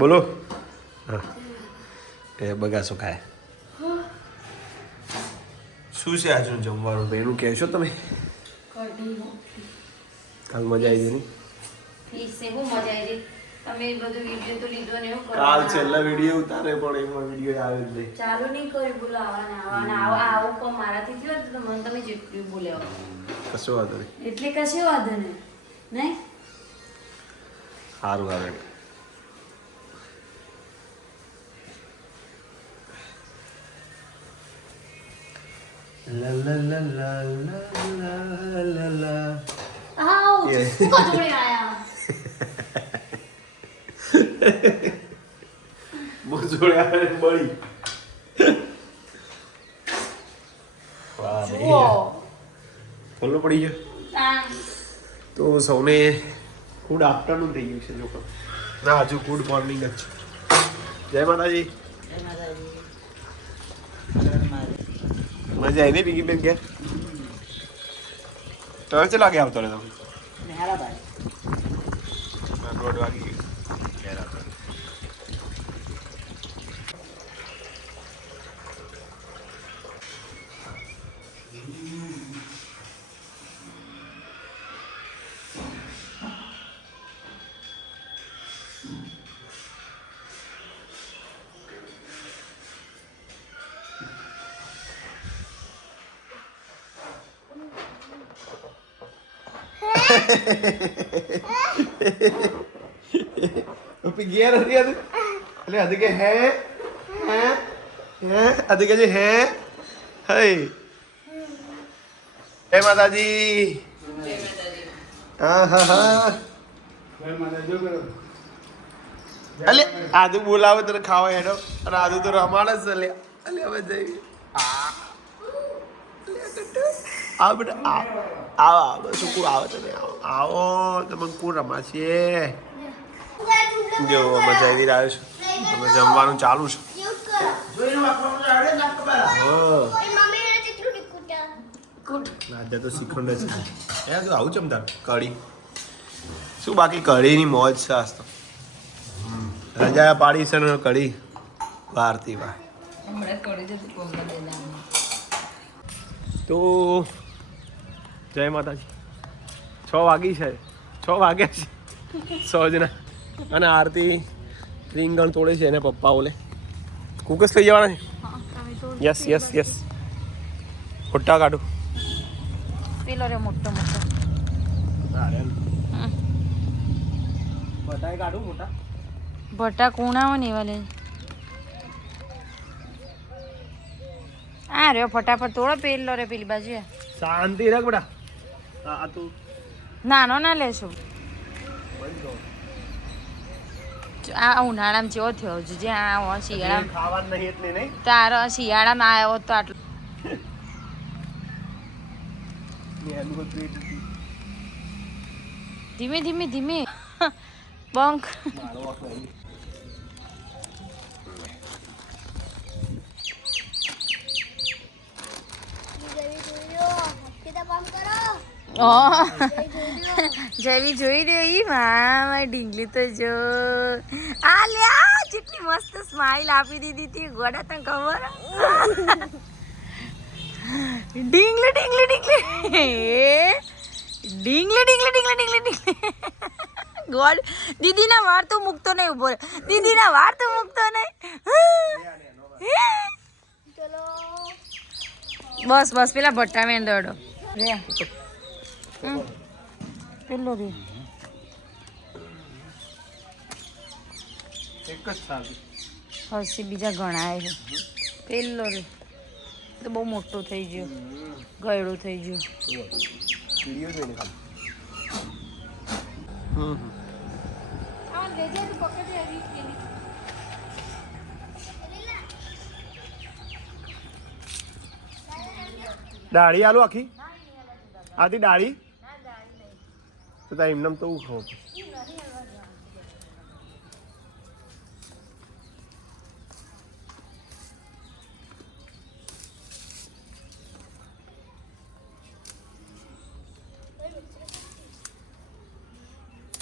બોલો. હા એ બગાસો ખાય. શું છે આજનું જમવાનું એનું કહેશો તમે? કાલ મજા આવી ગઈ. તમે બધું વિડિયો તો લીધો ને એવું કરો. કાલ છેલ્લા વિડિયો ઉતારે પણ એમાં વિડિયો આવે જ નહીં. ચાલુ નહીં કરી બોલો આવાના આવો કો મારાથી થયો તો મને તમે જેટલું બોલ્યો. કશો વાંધો નહીં. એટલે કશો વાંધો નહીં. નહીં? સારું આવે. લા લા લા લા લા લા લા. આવ શું જોડે આયા? જોડે આવે બળી. જુઓ. ખોલો પડી ગયો. તો સૌને ગુડ આફ્ટરનૂન થઈ ગયું છે લોકો. ના હજુ ગુડ મોર્નિંગ જ છે. જય માતાજી. મજા આવી ને બીગી બેન ઘેર? તો ચલો લાગે આવતો ને તમે? 1:30 વાગી ગયું. ઘેર આવતો. ઘેર હતી એટલે હજી કે હે હે હે હજી કે છે હે હે. જય માતાજી. હા હા હા. અલે આદુ બોલાવે તને ખાવા હેડો અને આદુ તો રમાડે જ છે. લે અલે હવે જઈ આવો બેટા આવો આવો શું કુર આવે તમે આવો આવો તમે કુર રમાશે. જો મજા આવી રહ્યો છે. તમે જમવાનું ચાલુ છે. તો શ્રીખંડ છે તો આવું ચમતા કઢી શું બાકી કઢીની મોજ છે આજ તો. રજા પાડી છે ને કઢી બહારથી વાર. તો જય માતાજી. 6 વાગી છે. 6 વાગ્યા છે સહજના. અને આરતી રીંગણ તોડે છે એને પપ્પા ઓલે કુકસ લઈ જવાના છે. Yes yes yes. ખોટા કાઢું પેલો રે મોટો મોટો બટાઈ કાઢું મોટા ભટા કુણાવો ને વાલે. આ રે ફટાફટ તોડો પેલો રે પેલી બાજુ. શાંતિ રાખ બેટા. આ તું નાનો ના લેશો. આ ઉનાળામાં જેવો થયો છે જે આ શિયાળામાં ખાવાનું નહીં એટલે નહીં. તારો શિયાળામાં આવ્યો તો આટલું. ધીમે ધીમે ધીમે બંક. જેવી જોઈ રહ્યો ઈ મારી ઢીંગલી તો જો આ લે આ જેટલી મસ્ત સ્માઈલ આપી દીધી હતી ગોડા તને ખબર. ઢીંગલી ઢીંગલી ઢીંગલી ઢીંગલી ઢીંગલી ઢીંગલી ઢીંગલી ગોડ. દીદીના વાર તો મૂકતો નહીં ઉભો રહે. દીદીના વાર તો મૂકતો નહીં. બસ બસ પેલા ભટ્ટા મેં દોડો રે પેલો રે એક જ સારું. હસી બીજા ઘણા છે. પેલો રે તો બહુ મોટો થઈ ગયો ગયડો થઈ ગયો. વિડીયો જોઈને દાઢી આલું આખી આથી દાઢી તો તા એમને તો હું ખાઉં.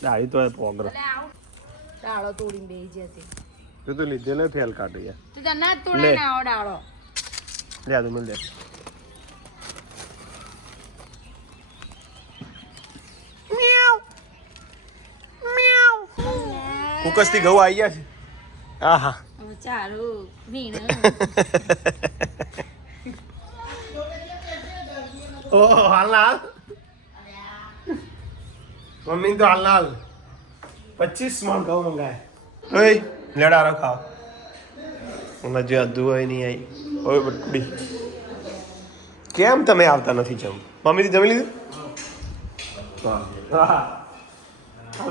દાઢી તો પોગર એટલે આવું ડાળો તોડીને બેસી જતી તું તો લીધેલો ફેલ કાઢી યાર તું તને ના જ તોડે ને આવો ડાળો લે આ તો મિલ દે કુકસ થી ઘઉં આવી ગયા છે આહા ચારું ભીણ ઓહ હાલ ના હાલ મમ્મી તો હાલ ના હાલ 25 મણ ઘઉં મંગાય ઓય લેડારો ખાઓ મને જે અધુ હોય નહીં આવી ઓય બટ્ટી કેમ તમે આવતા નથી જમ મમ્મીથી જમી લીધું હા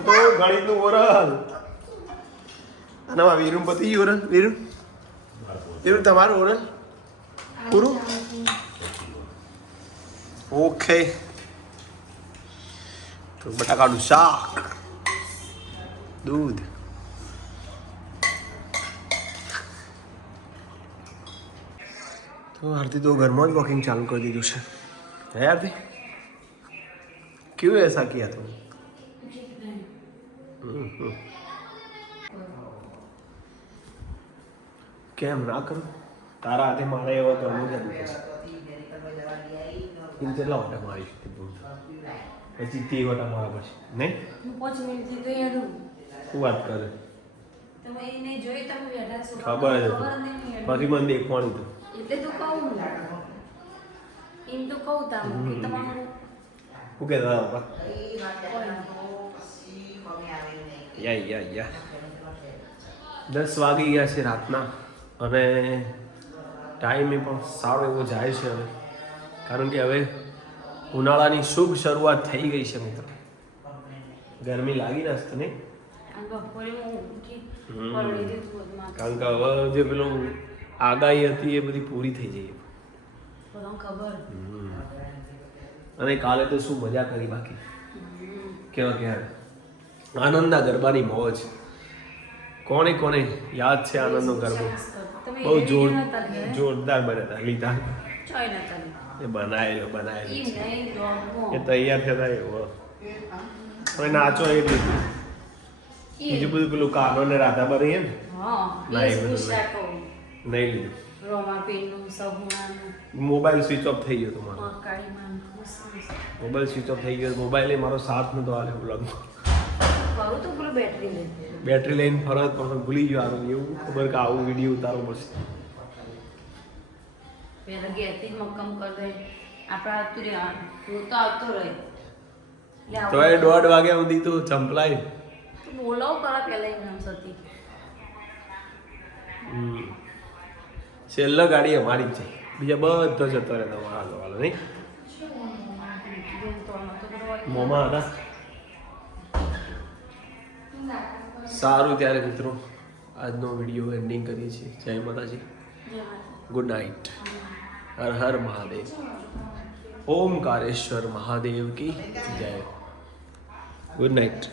તો ગણિતનું ઓરલ અને વીરું પતિ ઓરલ વીરું તમારું ઓરલ પૂરું ઓકે તો બટાકાનું શાક દૂધ તો આરતી તો ઘરમાં જ વોકિંગ ચાલુ કરી દીધું છે હે આરતી ક્यों ऐसा किया तुम કેમ ના કરું તારા હાથે મારે એવો તો અમુક જ ઇન કેટલા વટા મારી છે પછી તે વટા મારા પછી નહીં 5 મિનિટથી તો યાર શું વાત કરે તમે એને જોઈ તમે બેઠા છો ખબર જ હતી બાકી મને દેખવાનું હતું એટલે તો કહું એમ તો કહું તમે કે તમારું શું કહેતા હતા પપ્પા યા 10 વાગી ગયા છે રાતના અને ટાઈમે પણ સારો એવો જાય છે હવે કારણ કે હવે ઉનાળાની શુભ શરૂઆત થઈ ગઈ છે મિત્રો ગરમી લાગી ના છે નહીં કારણ કે હવે જે પેલું આગાહી હતી એ બધી પૂરી થઈ જઈ અને કાલે તો શું મજા કરી બાકી કેવા ક્યારે આનંદના ગરબાની મોજ કોને કોને યાદ છે આનંદનો ગરબો બહુ જોરદાર બન્યા હતા લીધા એ બનાવેલો એ તૈયાર થતા એવો હવે નાચો એ લીધું બીજું બધું પેલું કાનો ને રાધા બની એમ નહીં લીધું મોબાઈલ સ્વિચ ઓફ થઈ ગયો હતો મારો મોબાઈલ સ્વિચ ઓફ થઈ ગયો મોબાઈલ એ મારો સાથ નતો આલે બ્લોગમાં બેટરી લઈને ફરત પણ ભૂલી ગયો આનું એવું ખબર કે આવું વિડીયો ઉતારવો પડશે તો એ 1:30 વાગ્યા સુધી તો ચંપલાય બોલાવ કરા પેલા એમ સતી છેલ્લા ગાડી અમારી જ છે બીજા બધા જતો રહે તમારા વાળો નહીં મોમાં હતા સારું ત્યારે મિત્રો આજનો વિડીયો એન્ડિંગ કરીએ છીએ જય માતાજી ગુડ નાઇટ હર હર મહાદેવ ઓમકારેશ્વર મહાદેવ કી જય ગુડ નાઇટ